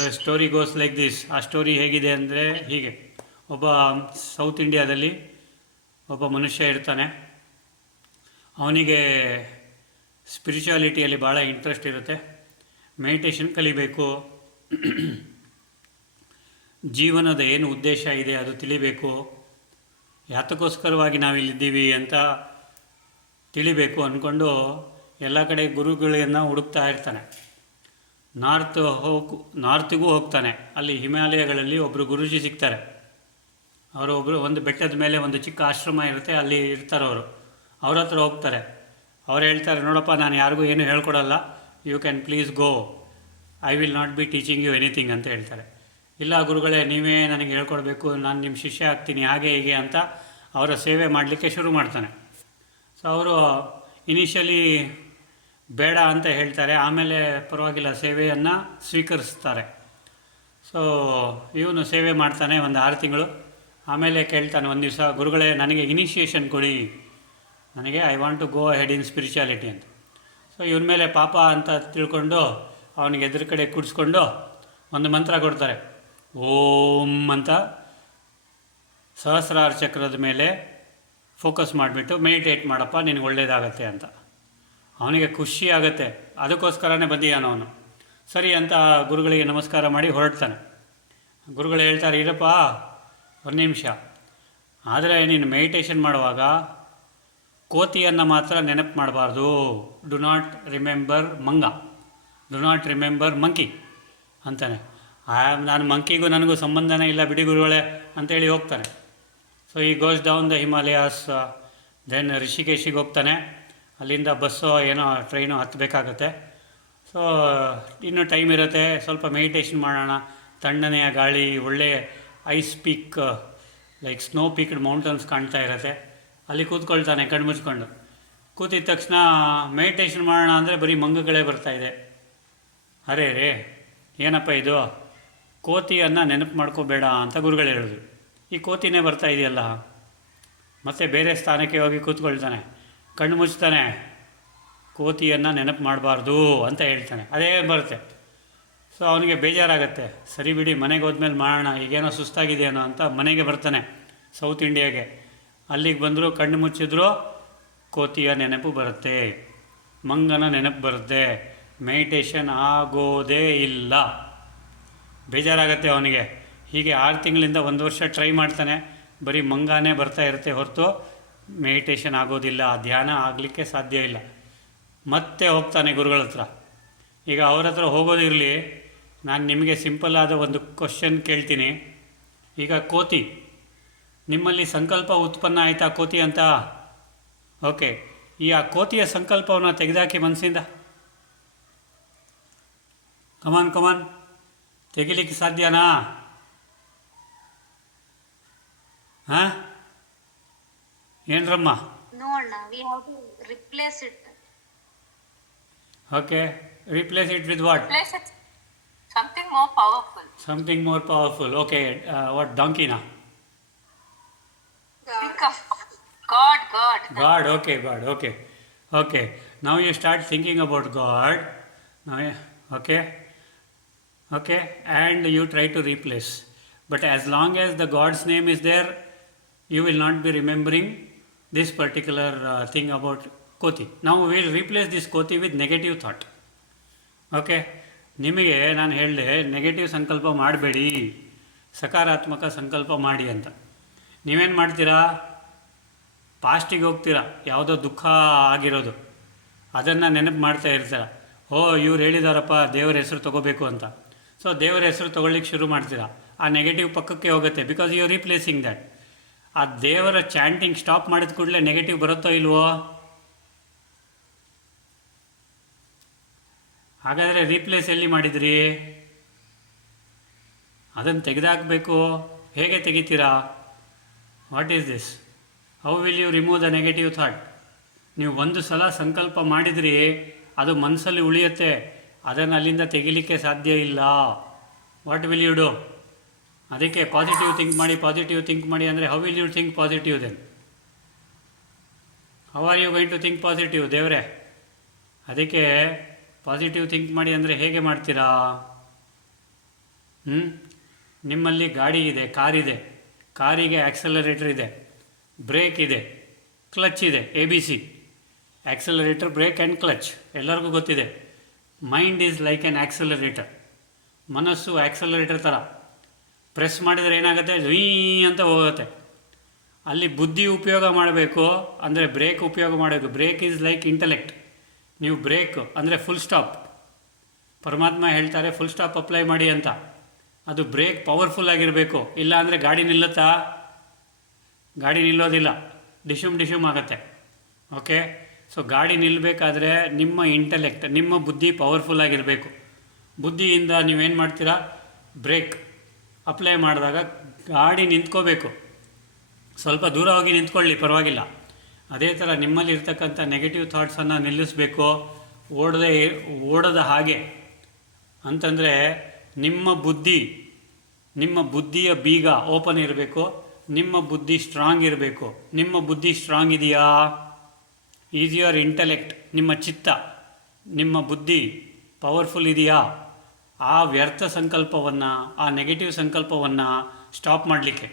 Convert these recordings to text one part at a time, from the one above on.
The story goes like this. ಆ story ಹೇಗಿದೆ ಅಂದರೆ ಹೀಗೆ. ಒಬ್ಬ ಸೌತ್ ಇಂಡಿಯಾದಲ್ಲಿ ಒಬ್ಬ ಮನುಷ್ಯ ಇರ್ತಾನೆ. ಅವನಿಗೆ ಸ್ಪಿರಿಚುಯಾಲಿಟಿಯಲ್ಲಿ ಭಾಳ ಇಂಟ್ರೆಸ್ಟ್ ಇರುತ್ತೆ. ಮೆಡಿಟೇಷನ್ ಕಲಿಬೇಕು, ಜೀವನದ ಏನು ಉದ್ದೇಶ ಇದೆ ಅದು ತಿಳಿಬೇಕು, ಯಾತಕ್ಕೋಸ್ಕರವಾಗಿ ನಾವಿಲ್ಲಿದ್ದೀವಿ ಅಂತ ತಿಳಿಬೇಕು ಅಂದ್ಕೊಂಡು ಎಲ್ಲ ಕಡೆ ಗುರುಗಳನ್ನು ಹುಡುಕ್ತಾ ಇರ್ತಾನೆ. ನಾರ್ತಿಗೂ ಹೋಗ್ತಾನೆ. ಅಲ್ಲಿ ಹಿಮಾಲಯಗಳಲ್ಲಿ ಒಬ್ಬರು ಗುರೂಜಿ ಸಿಗ್ತಾರೆ. ಒಬ್ಬರು ಒಂದು ಬೆಟ್ಟದ ಮೇಲೆ ಒಂದು ಚಿಕ್ಕ ಆಶ್ರಮ ಇರುತ್ತೆ, ಅಲ್ಲಿ ಇರ್ತಾರೆ ಅವರು. ಅವ್ರ ಹತ್ರ ಹೋಗ್ತಾರೆ. ಅವ್ರು ಹೇಳ್ತಾರೆ, ನೋಡಪ್ಪ, ನಾನು ಯಾರಿಗೂ ಏನು ಹೇಳ್ಕೊಡಲ್ಲ, you can please go, I will not be teaching you anything ಅಂತ ಹೇಳ್ತಾರೆ. ಇಲ್ಲ ಗುರುಗಳೇ, ನೀವೇ ನನಗೆ ಹೇಳ್ಕೊಡ್ಬೇಕು, ನಾನು ನಿಮ್ಮ ಶಿಷ್ಯ ಆಗ್ತೀನಿ, ಹಾಗೆ ಹೀಗೆ ಅಂತ ಅವರ ಸೇವೆ ಮಾಡಲಿಕ್ಕೆ ಶುರು ಮಾಡ್ತಾನೆ. ಸೊ ಅವರು ಇನಿಷಿಯಲಿ ಬೇಡ ಅಂತ ಹೇಳ್ತಾರೆ, ಆಮೇಲೆ ಪರವಾಗಿಲ್ಲ ಸೇವೆಯನ್ನು ಸ್ವೀಕರಿಸ್ತಾರೆ. ಸೊ ಇವನು ಸೇವೆ ಮಾಡ್ತಾನೆ ಒಂದು 6 ತಿಂಗಳು. ಆಮೇಲೆ ಕೇಳ್ತಾನೆ ಒಂದು ದಿವಸ, ಗುರುಗಳೇ ನನಗೆ ಇನಿಷಿಯೇಷನ್ ಕೊಡಿ, ನನಗೆ I want to go head in spirituality ಅಂತ. ಸೊ ಇವನ ಮೇಲೆ ಪಾಪ ಅಂತ ತಿಳ್ಕೊಂಡು ಅವನಿಗೆ ಎದುರು ಕಡೆ ಕೂಡಿಸ್ಕೊಂಡು ಒಂದು ಮಂತ್ರ ಕೊಡ್ತಾರೆ. ಓಂ ಅಂತ ಸಹಸ್ರಾರ ಚಕ್ರದ ಮೇಲೆ ಫೋಕಸ್ ಮಾಡಿಬಿಟ್ಟು ಮೆಡಿಟೇಟ್ ಮಾಡಪ್ಪ, ನಿನಗೆ ಒಳ್ಳೆಯದಾಗತ್ತೆ ಅಂತ. ಅವನಿಗೆ ಖುಷಿ ಆಗುತ್ತೆ. ಅದಕ್ಕೋಸ್ಕರನೇ ಬಂದಿಯಾನವನು. ಸರಿ ಅಂತ ಗುರುಗಳಿಗೆ ನಮಸ್ಕಾರ ಮಾಡಿ ಹೊರಡ್ತಾನೆ. ಗುರುಗಳು ಹೇಳ್ತಾರೆ, ಇರಪ್ಪ ಒಂದು ನಿಮಿಷ, ಆದರೆ ನೀನು ಮೆಡಿಟೇಷನ್ ಮಾಡುವಾಗ ಕೋತಿಯನ್ನು ಮಾತ್ರ ನೆನಪು ಮಾಡಬಾರ್ದು. ಡು ನಾಟ್ ರಿಮೆಂಬರ್ ಮಂಗ, ಡು ನಾಟ್ ರಿಮೆಂಬರ್ ಮಂಕಿ ಅಂತಾನೆ. ನಾನು ಮಂಕಿಗೂ ನನಗೂ ಸಂಬಂಧನೇ ಇಲ್ಲ ಬಿಡಿ ಗುರುಗಳೇ ಅಂತೇಳಿ ಹೋಗ್ತಾನೆ. So he goes down the Himalayas. Then ರಿಷಿಕೇಶಿಗೆ ಹೋಗ್ತಾನೆ. ಅಲ್ಲಿಂದ ಬಸ್ಸೋ ಏನೋ ಟ್ರೈನೋ ಹತ್ತಬೇಕಾಗತ್ತೆ. ಸೊ ಇನ್ನೂ ಟೈಮ್ ಇರುತ್ತೆ, ಸ್ವಲ್ಪ ಮೆಡಿಟೇಷನ್ ಮಾಡೋಣ. ತಣ್ಣನೆಯ ಗಾಳಿ, ಒಳ್ಳೆ ice peak like snow peaked mountains ಕಾಣ್ತಾ ಇರುತ್ತೆ. ಅಲ್ಲಿ ಕೂತ್ಕೊಳ್ತಾನೆ ಕಣ್ಣು ಮುಚ್ಕೊಂಡು. ಕೂತಿದ ತಕ್ಷಣ ಮೆಡಿಟೇಷನ್ ಮಾಡೋಣ ಅಂದರೆ ಬರೀ ಮಂಗಗಳೇ ಬರ್ತಾಯಿದೆ. ಅರೇ ರೇ, ಏನಪ್ಪ ಇದು, ಕೋತಿಯನ್ನು ನೆನಪು ಮಾಡ್ಕೋಬೇಡ ಅಂತ ಗುರುಗಳು ಹೇಳಿದ್ರು. ಈ ಕೋತಿನೇ ಬರ್ತಾ ಇದೆಯಲ್ಲ. ಮತ್ತು ಬೇರೆ ಸ್ಥಾನಕ್ಕೆ ಹೋಗಿ ಕೂತ್ಕೊಳ್ತಾನೆ, ಕಣ್ಣು ಮುಚ್ತಾನೆ, ಕೋತಿಯನ್ನು ನೆನಪು ಮಾಡಬಾರ್ದು ಅಂತ ಹೇಳ್ತಾನೆ. ಅದೇ ಬರುತ್ತೆ. ಸೊ ಅವನಿಗೆ ಬೇಜಾರಾಗತ್ತೆ. ಸರಿ ಬಿಡಿ, ಮನೆಗೆ ಹೋದ್ಮೇಲೆ ಮಾಡೋಣ, ಈಗೇನೋ ಸುಸ್ತಾಗಿದೆಯೇನೋ ಅಂತ ಮನೆಗೆ ಬರ್ತಾನೆ ಸೌತ್ ಇಂಡಿಯಾಗೆ. ಅಲ್ಲಿಗೆ ಬಂದರು, ಕಣ್ಣು ಮುಚ್ಚಿದ್ರು, ಕೋತಿಯ ನೆನಪು ಬರುತ್ತೆ, ಮಂಗನ ನೆನಪು ಬರುತ್ತೆ. ಮೆಡಿಟೇಷನ್ ಆಗೋದೇ ಇಲ್ಲ. ಬೇಜಾರಾಗತ್ತೆ ಅವನಿಗೆ. ಹೀಗೆ 6 ತಿಂಗಳಿಂದ 1 ವರ್ಷ ಟ್ರೈ ಮಾಡ್ತಾನೆ. ಬರೀ ಮಂಗಾನೇ ಬರ್ತಾ ಇರುತ್ತೆ ಹೊರತು ಮೆಡಿಟೇಷನ್ ಆಗೋದಿಲ್ಲ, ಧ್ಯಾನ ಆಗಲಿಕ್ಕೆ ಸಾಧ್ಯ ಇಲ್ಲ. ಮತ್ತೆ ಹೋಗ್ತಾನೆ ಗುರುಗಳ ಹತ್ರ. ಈಗ ಅವ್ರ ಹತ್ರ ಹೋಗೋದಿರಲಿ, ನಾನು ನಿಮಗೆ ಸಿಂಪಲ್ ಆದ ಒಂದು ಕ್ವಶನ್ ಕೇಳ್ತೀನಿ. ಈಗ ಕೋತಿ, ನಿಮ್ಮಲ್ಲಿ ಸಂಕಲ್ಪ ಉತ್ಪನ್ನ ಆಯಿತಾ ಕೋತಿ ಅಂತ? ಓಕೆ, ಆ ಕೋತಿಯ ಸಂಕಲ್ಪವನ್ನು ತೆಗೆದಾಕಿ ಮನಸ್ಸಿಂದ. ಕಮಾನ್ ತೆಗಿಲಿಕ್ಕೆ ಸಾಧ್ಯನಾ? ಹಾಂ, ಏನ್ರಮ್ಮ? No, Anna, we have to replace it. Okay, replace it with what? Replace it something more powerful. Something more powerful. Okay, what, donkey na? Think of God. God, okay, God, okay. Okay, now you start thinking about God. Now, okay, and you try to replace. But as long as the God's name is there, you will not be remembering this particular thing about ಕೋತಿ. Now we will replace this ಕೋತಿ with negative thought. Okay, ನಿಮಗೆ ನಾನು ಹೇಳಿದೆ negative ಸಂಕಲ್ಪ ಮಾಡಬೇಡಿ, ಸಕಾರಾತ್ಮಕ ಸಂಕಲ್ಪ ಮಾಡಿ ಅಂತ. ನೀವೇನು ಮಾಡ್ತೀರಾ? ಪಾಸ್ಟಿಗೆ ಹೋಗ್ತೀರಾ, ಯಾವುದೋ ದುಃಖ ಆಗಿರೋದು, ಅದನ್ನು ನೆನಪು ಮಾಡ್ತಾ ಇರ್ತೀರ. ಇವ್ರು ಹೇಳಿದಾರಪ್ಪ ದೇವರ ಹೆಸರು ತೊಗೋಬೇಕು ಅಂತ. ಸೊ ದೇವರ ಹೆಸರು ತೊಗೊಳ್ಳಿಕ್ಕೆ ಶುರು ಮಾಡ್ತೀರಾ. ಆ ನೆಗೆಟಿವ್ ಪಕ್ಕಕ್ಕೆ ಹೋಗುತ್ತೆ, because you are replacing that. ಆ ದೇವರ ಚಾಂಟಿಂಗ್ ಸ್ಟಾಪ್ ಮಾಡಿದ ಕೂಡಲೇ ನೆಗೆಟಿವ್ ಬರುತ್ತೋ ಇಲ್ವೋ? ಹಾಗಾದರೆ ರೀಪ್ಲೇಸ್ ಎಲ್ಲಿ ಮಾಡಿದ್ರಿ? ಅದನ್ನು ತೆಗೆದಾಕಬೇಕು. ಹೇಗೆ ತೆಗಿತೀರಾ? What is this? How will you remove the negative thought? ನೀವು ಒಂದು ಸಲ ಸಂಕಲ್ಪ ಮಾಡಿದ್ರಿ, ಅದು ಮನಸ್ಸಲ್ಲಿ ಉಳಿಯುತ್ತೆ, ಅದನ್ನು ಅಲ್ಲಿಂದ ತೆಗಿಲಿಕ್ಕೆ ಸಾಧ್ಯ ಇಲ್ಲ. What will you do? ಅದಕ್ಕೆ ಪಾಸಿಟಿವ್ ಥಿಂಕ್ ಮಾಡಿ ಅಂದರೆ how will you think positive then? How are you going to think positive ದೇವರೇ? ಅದಕ್ಕೆ ಪಾಸಿಟಿವ್ ಥಿಂಕ್ ಮಾಡಿ ಅಂದರೆ ಹೇಗೆ ಮಾಡ್ತೀರಾ? ಹ್ಞೂ ನಿಮ್ಮಲ್ಲಿ ಗಾಡಿ ಇದೆ, ಕಾರಿದೆ, ಕಾರಿಗೆ ಆ್ಯಕ್ಸಲರೇಟರ್ ಇದೆ, ಬ್ರೇಕ್ ಇದೆ, ಕ್ಲಚ್ ಇದೆ, ABC. Accelerator, brake and clutch ಎಲ್ಲರಿಗೂ ಗೊತ್ತಿದೆ. Mind is like an accelerator. ಮನಸ್ಸು ಆ್ಯಕ್ಸಲರೇಟರ್ ಥರ. ಪ್ರೆಸ್ ಮಾಡಿದರೆ ಏನಾಗುತ್ತೆ, ಝೀ ಅಂತ ಹೋಗುತ್ತೆ. ಅಲ್ಲಿ ಬುದ್ಧಿ ಉಪಯೋಗ ಮಾಡಬೇಕು ಅಂದರೆ ಬ್ರೇಕ್ ಉಪಯೋಗ ಮಾಡಬೇಕು. Break is like intellect. ನೀವು ಬ್ರೇಕ್ ಅಂದರೆ ಫುಲ್ ಸ್ಟಾಪ್. ಪರಮಾತ್ಮ ಹೇಳ್ತಾರೆ ಫುಲ್ ಸ್ಟಾಪ್ ಅಪ್ಲೈ ಮಾಡಿ ಅಂತ. ಅದು ಬ್ರೇಕ್ ಪವರ್ಫುಲ್ ಆಗಿರಬೇಕು. ಇಲ್ಲ ಅಂದರೆ ಗಾಡಿ ನಿಲ್ಲುತ್ತಾ? ಗಾಡಿ ನಿಲ್ಲೋದಿಲ್ಲ, ಡಿಶುಮ್ ಆಗುತ್ತೆ. ಓಕೆ, ಸೊ ಗಾಡಿ ನಿಲ್ಲಬೇಕಾದ್ರೆ ನಿಮ್ಮ ಇಂಟಲೆಕ್ಟ್, ನಿಮ್ಮ ಬುದ್ಧಿ ಪವರ್ಫುಲ್ ಆಗಿರಬೇಕು. ಬುದ್ಧಿಯಿಂದ ನೀವೇನು ಮಾಡ್ತೀರಾ, ಬ್ರೇಕ್ ಅಪ್ಲೈ ಮಾಡಿದಾಗ ಗಾಡಿ ನಿಂತ್ಕೋಬೇಕು. ಸ್ವಲ್ಪ ದೂರ ಹೋಗಿ ನಿಂತ್ಕೊಳ್ಳಿ, ಪರವಾಗಿಲ್ಲ. ಅದೇ ಥರ ನಿಮ್ಮಲ್ಲಿ ಇರ್ತಕ್ಕಂಥ ನೆಗೆಟಿವ್ ಥಾಟ್ಸನ್ನು ನಿಲ್ಲಿಸಬೇಕು. ಓಡದ ಹಾಗೆ ಅಂತಂದರೆ ನಿಮ್ಮ ಬುದ್ಧಿಯ ಬೀಗ ಓಪನ್ ಇರಬೇಕು. ನಿಮ್ಮ ಬುದ್ಧಿ ಸ್ಟ್ರಾಂಗ್ ಇರಬೇಕು. ನಿಮ್ಮ ಬುದ್ಧಿ ಸ್ಟ್ರಾಂಗ್ ಇದೆಯಾ? ಈಸ್ ಯುವರ್ ಇಂಟಲೆಕ್ಟ್, ನಿಮ್ಮ ಚಿತ್ತ, ನಿಮ್ಮ ಬುದ್ಧಿ ಪವರ್ಫುಲ್ ಇದೆಯಾ? ಆ ವ್ಯರ್ಥ ಸಂಕಲ್ಪವನ್ನು, ಆ ನೆಗೆಟಿವ್ ಸಂಕಲ್ಪವನ್ನು ಸ್ಟಾಪ್ ಮಾಡಲಿಕ್ಕೆ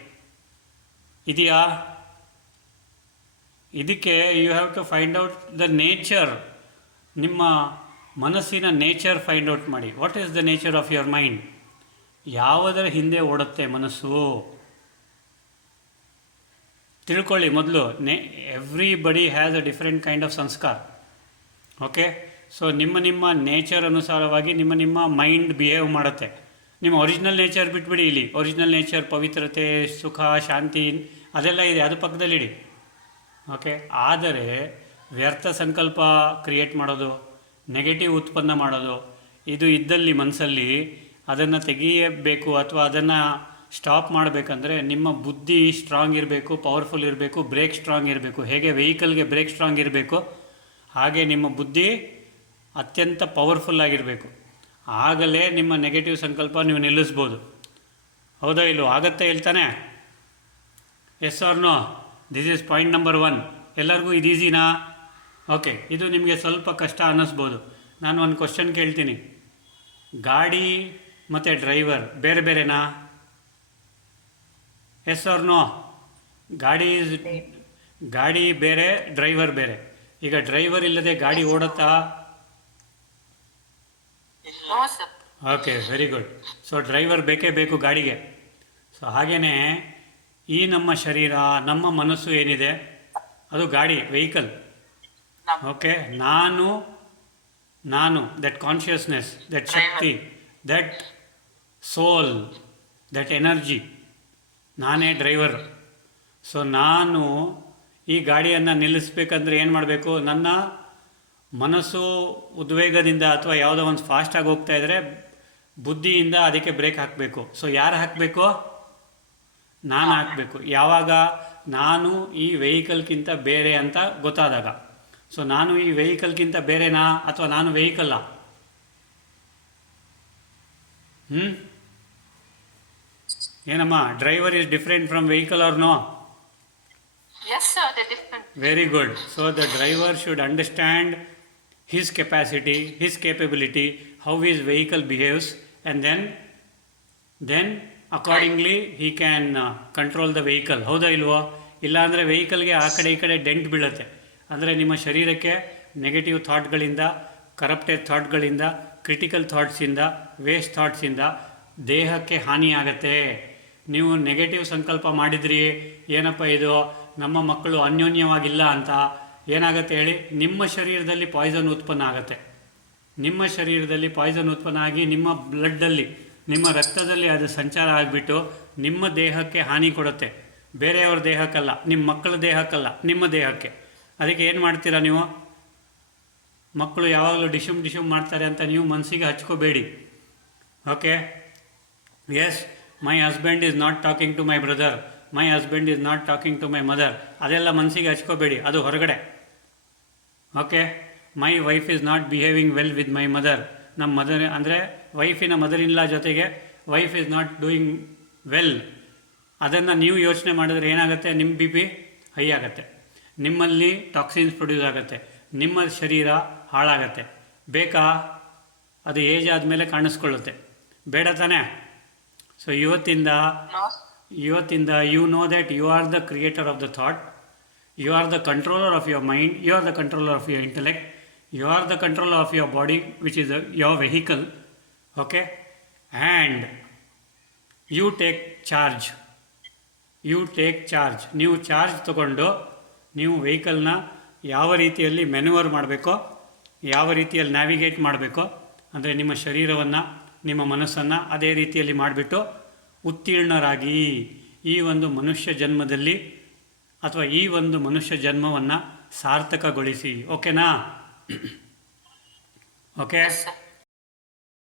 ಇದೆಯಾ? ಇದಕ್ಕೆ you have to find out the nature. ನಿಮ್ಮ ಮನಸ್ಸಿನ ನೇಚರ್ ಫೈಂಡ್ ಔಟ್ ಮಾಡಿ. What is the nature of your mind? ಯಾವುದರ ಹಿಂದೆ ಓಡುತ್ತೆ ಮನಸ್ಸು? ತಿಳ್ಕೊಳ್ಳಿ ಮೊದಲು. Everybody has a different kind of ಸಂಸ್ಕಾರ. ಓಕೆ, ಸೊ ನಿಮ್ಮ ನೇಚರ್ ಅನುಸಾರವಾಗಿ ನಿಮ್ಮ ಮೈಂಡ್ ಬಿಹೇವ್ ಮಾಡುತ್ತೆ. ನಿಮ್ಮ ಒರಿಜಿನಲ್ ನೇಚರ್ ಬಿಟ್ಬಿಡಿ. ಇಲ್ಲಿ ಒರಿಜಿನಲ್ ನೇಚರ್ ಪವಿತ್ರತೆ, ಸುಖ, ಶಾಂತಿ ಅದೆಲ್ಲ ಇದೆ, ಅದು ಪಕ್ಕದಲ್ಲಿಡಿ. ಓಕೆ, ಆದರೆ ವ್ಯರ್ಥ ಸಂಕಲ್ಪ ಕ್ರಿಯೇಟ್ ಮಾಡೋದು, ನೆಗೆಟಿವ್ ಉತ್ಪನ್ನ ಮಾಡೋದು, ಇದು ಇದ್ದಲ್ಲಿ ಮನಸ್ಸಲ್ಲಿ ಅದನ್ನು ತೆಗೆಯಬೇಕು ಅಥವಾ ಅದನ್ನು ಸ್ಟಾಪ್ ಮಾಡಬೇಕಂದ್ರೆ ನಿಮ್ಮ ಬುದ್ಧಿ ಸ್ಟ್ರಾಂಗ್ ಇರಬೇಕು, ಪವರ್ಫುಲ್ ಇರಬೇಕು, ಬ್ರೇಕ್ ಸ್ಟ್ರಾಂಗ್ ಇರಬೇಕು. ಹೇಗೆ ವೆಹಿಕಲ್ಗೆ ಬ್ರೇಕ್ ಸ್ಟ್ರಾಂಗ್ ಇರಬೇಕು, ಹಾಗೆ ನಿಮ್ಮ ಬುದ್ಧಿ ಅತ್ಯಂತ ಪವರ್ಫುಲ್ ಆಗಿರಬೇಕು. ಆಗಲೇ ನಿಮ್ಮ ನೆಗೆಟಿವ್ ಸಂಕಲ್ಪ ನೀವು ನಿಲ್ಲಿಸ್ಬೋದು. ಹೌದಾ ಇಲ್ಲೋ? ಆಗತ್ತೆ ಹೇಳ್ತಾನೆ? Yes or no? This is point number 1. ಎಲ್ಲರಿಗೂ ಇದು ಈಸಿನಾ? ಓಕೆ, ಇದು ನಿಮಗೆ ಸ್ವಲ್ಪ ಕಷ್ಟ ಅನ್ನಿಸ್ಬೋದು. ನಾನು ಒಂದು ಕ್ವಶನ್ ಕೇಳ್ತೀನಿ. ಗಾಡಿ ಮತ್ತು ಡ್ರೈವರ್ ಬೇರೆ ಬೇರೆನಾ? S or no? ಗಾಡಿ ಬೇರೆ, ಡ್ರೈವರ್ ಬೇರೆ. ಈಗ ಡ್ರೈವರ್ ಇಲ್ಲದೆ ಗಾಡಿ ಓಡುತ್ತಾ? No, sir. Okay, very good. So driver ಬೇಕೇ ಬೇಕು ಗಾಡಿಗೆ. ಸೊ ಹಾಗೆಯೇ ಈ ನಮ್ಮ ಶರೀರ, ನಮ್ಮ ಮನಸ್ಸು ಏನಿದೆ ಅದು ಗಾಡಿ, ವೆಹಿಕಲ್. ಓಕೆ, ನಾನು ದಟ್ ಕಾನ್ಷಿಯಸ್ನೆಸ್, ದಟ್ ಶಕ್ತಿ, ದಟ್ ಸೋಲ್, ದಟ್ ಎನರ್ಜಿ, ನಾನೇ ಡ್ರೈವರ್. ಸೊ ನಾನು ಈ ಗಾಡಿಯನ್ನು ನಿಲ್ಲಿಸ್ಬೇಕಂದ್ರೆ ಏನು ಮಾಡಬೇಕು? ನನ್ನ ಮನಸ್ಸು ಉದ್ವೇಗದಿಂದ ಅಥವಾ ಯಾವುದೋ ಒಂದು ಫಾಸ್ಟಾಗಿ ಹೋಗ್ತಾ ಇದ್ದರೆ ಬುದ್ಧಿಯಿಂದ ಅದಕ್ಕೆ ಬ್ರೇಕ್ ಹಾಕಬೇಕು. ಸೊ ಯಾರು ಹಾಕಬೇಕು? ನಾನು ಹಾಕಬೇಕು. ಯಾವಾಗ? ನಾನು ಈ ವೆಹಿಕಲ್ಗಿಂತ ಬೇರೆ ಅಂತ ಗೊತ್ತಾದಾಗ. ಸೊ ನಾನು ಈ ವೆಹಿಕಲ್ಗಿಂತ ಬೇರೆನಾ ಅಥವಾ ನಾನು ವೆಹಿಕಲ್ಲ? ಏನಮ್ಮ, driver is different from vehicle or no? Yes, sir, they're different. Very good. So the driver should understand his capacity, his capability, how his vehicle behaves, and then accordingly he can control the vehicle. ಹೌದಾ ಇಲ್ವೋ? ಇಲ್ಲಾಂದರೆ ವೆಹಿಕಲ್ಗೆ ಆ ಕಡೆ ಈ ಕಡೆ dent ಬೀಳುತ್ತೆ. ಅಂದರೆ ನಿಮ್ಮ ಶರೀರಕ್ಕೆ ನೆಗೆಟಿವ್ ಥಾಟ್ಗಳಿಂದ, ಕರಪ್ಟೆಡ್ ಥಾಟ್ಗಳಿಂದ, ಕ್ರಿಟಿಕಲ್ ಥಾಟ್ಸಿಂದ, ವೇಸ್ಟ್ ಥಾಟ್ಸಿಂದ ದೇಹಕ್ಕೆ ಹಾನಿಯಾಗತ್ತೆ. ನೀವು ನೆಗೆಟಿವ್ ಸಂಕಲ್ಪ ಮಾಡಿದ್ರಿ, ಏನಪ್ಪ ಇದು ನಮ್ಮ ಮಕ್ಕಳು ಅನ್ಯೋನ್ಯವಾಗಿಲ್ಲ ಅಂತ, ಏನಾಗುತ್ತೆ ಹೇಳಿ? ನಿಮ್ಮ ಶರೀರದಲ್ಲಿ ಪಾಯ್ಸನ್ ಉತ್ಪನ್ನ ಆಗುತ್ತೆ. ನಿಮ್ಮ ಶರೀರದಲ್ಲಿ ಪಾಯ್ಸನ್ ಉತ್ಪನ್ನ ಆಗಿ ನಿಮ್ಮ ಬ್ಲಡ್ಡಲ್ಲಿ, ನಿಮ್ಮ ರಕ್ತದಲ್ಲಿ ಅದು ಸಂಚಾರ ಆಗಿಬಿಟ್ಟು ನಿಮ್ಮ ದೇಹಕ್ಕೆ ಹಾನಿ ಕೊಡುತ್ತೆ. ಬೇರೆಯವ್ರ ದೇಹಕ್ಕಲ್ಲ, ನಿಮ್ಮ ಮಕ್ಕಳ ದೇಹಕ್ಕಲ್ಲ, ನಿಮ್ಮ ದೇಹಕ್ಕೆ. ಅದಕ್ಕೆ ಏನು ಮಾಡ್ತೀರಾ ನೀವು? ಮಕ್ಕಳು ಯಾವಾಗಲೂ ಡಿಶುಮ್ ಮಾಡ್ತಾರೆ ಅಂತ ನೀವು ಮನಸ್ಸಿಗೆ ಹಚ್ಕೋಬೇಡಿ. Okay, yes, my husband is not talking to my brother, my husband is not talking to my mother, ಅದೆಲ್ಲ ಮನಸ್ಸಿಗೆ ಹಚ್ಕೋಬೇಡಿ, ಅದು ಹೊರಗಡೆ. Okay, my wife is not behaving well with my mother, ನಮ್ಮ ಮದರ್ ಅಂದರೆ ವೈಫಿನ ಮದರ್ ಇನ್ ಲಾ ಜೊತೆಗೆ wife is not doing well. ಅದನ್ನು ನೀವು ಯೋಚನೆ ಮಾಡಿದ್ರೆ ಏನಾಗುತ್ತೆ? ನಿಮ್ಮ ಬಿ ಪಿ ಹೈ ಆಗುತ್ತೆ, ನಿಮ್ಮಲ್ಲಿ ಟಾಕ್ಸಿನ್ಸ್ ಪ್ರೊಡ್ಯೂಸ್ ಆಗುತ್ತೆ, ನಿಮ್ಮ ಶರೀರ ಹಾಳಾಗತ್ತೆ. ಬೇಕಾ? ಅದು ಏಜ್ ಆದಮೇಲೆ ಕಾಣಿಸ್ಕೊಳ್ಳುತ್ತೆ. ಬೇಡ ತಾನೇ? ಸೊ ಇವತ್ತಿಂದ No. You know that you are the creator of the thought, you are the controller of your mind, you are the controller of your intellect, you are the controller of your body which is your vehicle. Okay, and you take charge. ನೀವು charge ತಗೊಂಡು ನೀವು ವೆಹಿಕಲ್ನ ಯಾವ ರೀತಿಯಲ್ಲಿ ಮೆನ್ಯೂವರ್ ಮಾಡಬೇಕೋ, ಯಾವ ರೀತಿಯಲ್ಲಿ navigate ಮಾಡಬೇಕೋ, ಅಂದರೆ ನಿಮ್ಮ ಶರೀರವನ್ನು, ನಿಮ್ಮ ಮನಸ್ಸನ್ನು ಅದೇ ರೀತಿಯಲ್ಲಿ ಮಾಡಿಬಿಟ್ಟು ಉತ್ತೀರ್ಣರಾಗಿ ಈ ಒಂದು ಮನುಷ್ಯ ಜನ್ಮದಲ್ಲಿ ಅಥವಾ ಈ ಒಂದು ಮನುಷ್ಯ ಜನ್ಮವನ್ನು ಸಾರ್ಥಕಗೊಳಿಸಿ. ಓಕೆನಾ? Okay, Yes, sir.